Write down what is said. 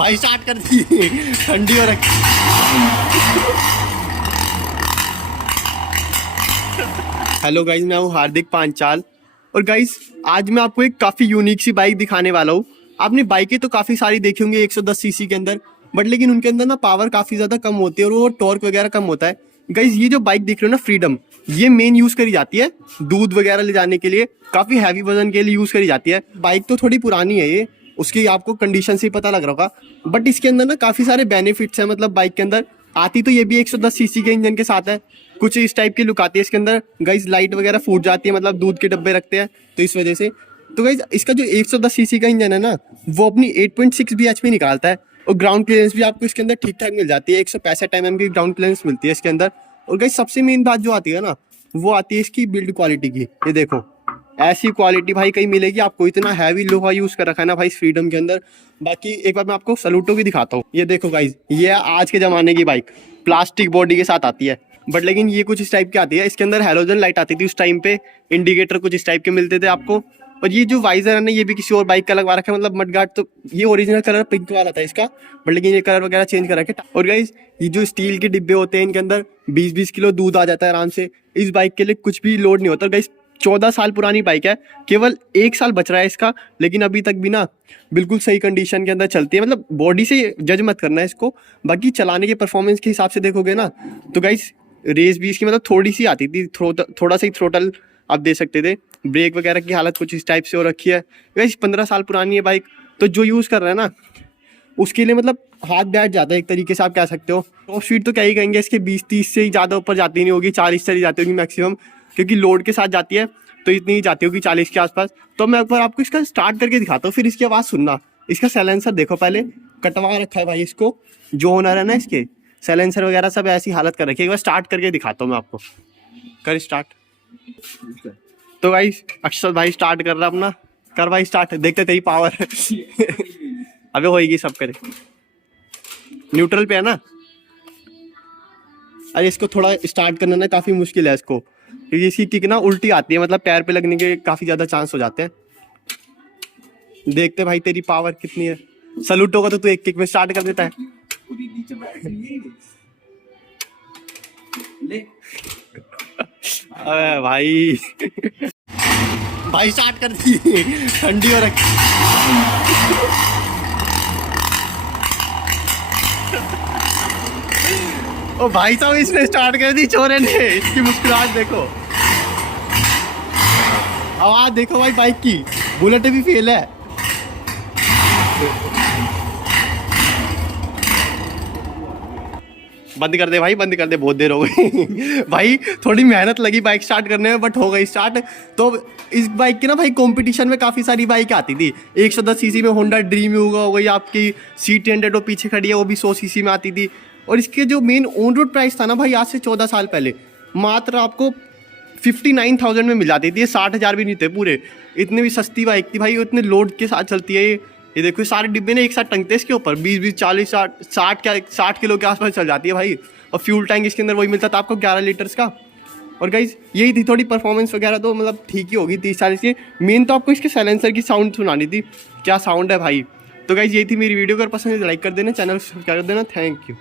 भाई स्टार्ट कर दी, ठंडी हो रखी। हेलो गाइज, मैं हूँ हार्दिक पांचाल और गाइज आज मैं आपको एक काफ़ी यूनिक सी बाइक दिखाने वाला हूँ। आपने बाइकें तो काफ़ी सारी देखी होंगी 110 सीसी के अंदर, बट लेकिन उनके अंदर ना पावर काफ़ी ज़्यादा कम होती है और वो टॉर्क वगैरह कम होता है। गाइज ये जो बाइक दिख रहे हो ना, फ्रीडम, ये मेन यूज़ करी जाती है दूध वगैरह ले जाने के लिए, काफ़ी हैवी वजन के लिए यूज़ करी जाती है। बाइक तो थोड़ी पुरानी है ये, उसकी आपको कंडीशन से ही पता लग रहा होगा, बट इसके अंदर ना काफ़ी सारे बेनिफिट्स हैं। मतलब बाइक के अंदर आती तो ये भी 110 सीसी के इंजन के साथ है, कुछ इस टाइप की लुक आती है इसके अंदर। गाइज लाइट वगैरह फूट जाती है, मतलब दूध के डब्बे रखते हैं तो इस वजह से। तो गाइज इसका जो 110 सीसी का इंजन है ना, वो अपनी 8.6 bhp निकालता है और ग्राउंड क्लियरेंस भी आपको इसके अंदर ठीक ठाक मिल जाती है। 165 mm की ग्राउंड क्लियरेंस मिलती है इसके अंदर। और गाइज सबसे मेन बात जो आती है ना, वो आती है इसकी बिल्ड क्वालिटी की। ये देखो, ऐसी क्वालिटी भाई कहीं मिलेगी आपको, इतना हैवी लोहा यूज कर रखा है ना भाई इस फ्रीडम के अंदर। बाकी एक बार मैं आपको सलूटो भी दिखाता हूँ। ये देखो गाइज, ये है आज के जमाने की बाइक, प्लास्टिक बॉडी के साथ आती है, बट लेकिन ये कुछ इस टाइप की आती है। इसके अंदर हेलोजन लाइट आती थी उस टाइम पे, इंडिकेटर कुछ इस टाइप के मिलते थे आपको। और ये जो वाइजर है ना, ये भी किसी और बाइक का लगवा रखा है, मतलब मडगार्ड। तो ये ओरिजिनल कलर पिंक वाला था इसका, बट लेकिन ये कलर वगैरह चेंज कर रखे। और गाइज ये जो स्टील के डिब्बे होते हैं, इनके अंदर 20-20 किलो दूध आ जाता है आराम से। इस बाइक के लिए कुछ भी लोड नहीं होता। गाइज 14 साल पुरानी बाइक है, केवल 1 साल बच रहा है इसका, लेकिन अभी तक भी ना बिल्कुल सही कंडीशन के अंदर चलती है। मतलब बॉडी से जज मत करना है इसको, बाकी चलाने के परफॉर्मेंस के हिसाब से देखोगे ना तो गाइस रेस भी इसकी मतलब थोड़ी सी आती थी, थोड़ा सा ही थ्रोटल आप दे सकते थे। ब्रेक वगैरह की हालत कुछ इस टाइप से हो रखी है। गाइस 15 साल पुरानी है बाइक, तो जो यूज़ कर रहा है ना उसके लिए मतलब हाथ बैठ जाता है एक तरीके से, आप कह सकते हो। टॉप स्पीड तो क्या ही कहेंगे, इसके 20-30 से ही ज़्यादा ऊपर जाती नहीं होगी, 40 चली जाती होगी मैक्सिमम, क्योंकि लोड के साथ जाती है तो इतनी ही जाती होगी 40 के आसपास। तो मैं एक बार आपको इसका स्टार्ट करके दिखाता हूँ, फिर इसकी आवाज़ सुनना। इसका साइलेंसर देखो, पहले कटवा रखा है भाई इसको, जो ओनर है ना इसके, साइलेंसर वगैरह सब ऐसी हालत कर रखी है। एक बार स्टार्ट करके दिखाता हूँ मैं आपको। कर स्टार्ट। तो भाई अक्षर भाई स्टार्ट कर रहा अपना, कर भाई स्टार्ट, देखते तेरी पावर। अबे होएगी, सब करे। न्यूट्रल पे है ना। अरे इसको थोड़ा स्टार्ट करना ना काफ़ी मुश्किल है इसको, क्योंकि इसकी किक ना उल्टी आती है, मतलब पैर पे लगने के काफ़ी ज़्यादा चांस हो जाते हैं। देखते भाई तेरी पावर कितनी है। सलूट होगा तो तू एक किक में स्टार्ट कर देता है। अरे भाई भाई स्टार्ट कर दी, ठंडी हो रखी। ओ भाई साहब, इसने स्टार्ट कर दी चोरे ने, इसकी मुस्कुराहट देखो, आवाज देखो भाई बाइक की, बुलेट भी फेल है। बंद कर दे भाई, बंद कर दे, बहुत देर हो गई। भाई थोड़ी मेहनत लगी बाइक स्टार्ट करने में, बट हो गई स्टार्ट। तो इस बाइक की ना भाई कंपटीशन में काफ़ी सारी बाइक आती थी। 110 सीसी में होंडा ड्रीम हो गई आपकी, C200 वो पीछे खड़ी है, वो भी 100 सीसी में आती थी। और इसके जो मेन ऑन रोड प्राइस था ना भाई, आज से 14 साल पहले मात्र आपको 59,000 में मिल जाती थी। 60,000 भी नहीं थे पूरे, इतनी भी सस्ती बाइक थी भाई, इतने लोड के साथ चलती है ये देखो, सारे डिब्बे ने एक साथ टंगते हैं इसके ऊपर, 20-20, 40, 60 किलो के आसपास चल जाती है भाई। और फ्यूल टैंक इसके अंदर वही मिलता था आपको 11 लीटर्स का। और गाइज यही थी थोड़ी परफॉर्मेंस वगैरह, तो मतलब ठीक ही होगी 30-40 की। मेन तो आपको इसके साइलेंसर की साउंड सुनानी थी, क्या साउंड है भाई। तो गाइज यही थी मेरी वीडियो, अगर पसंद है लाइक कर देना, चैनल सब्सक्राइब कर देना। Thank you.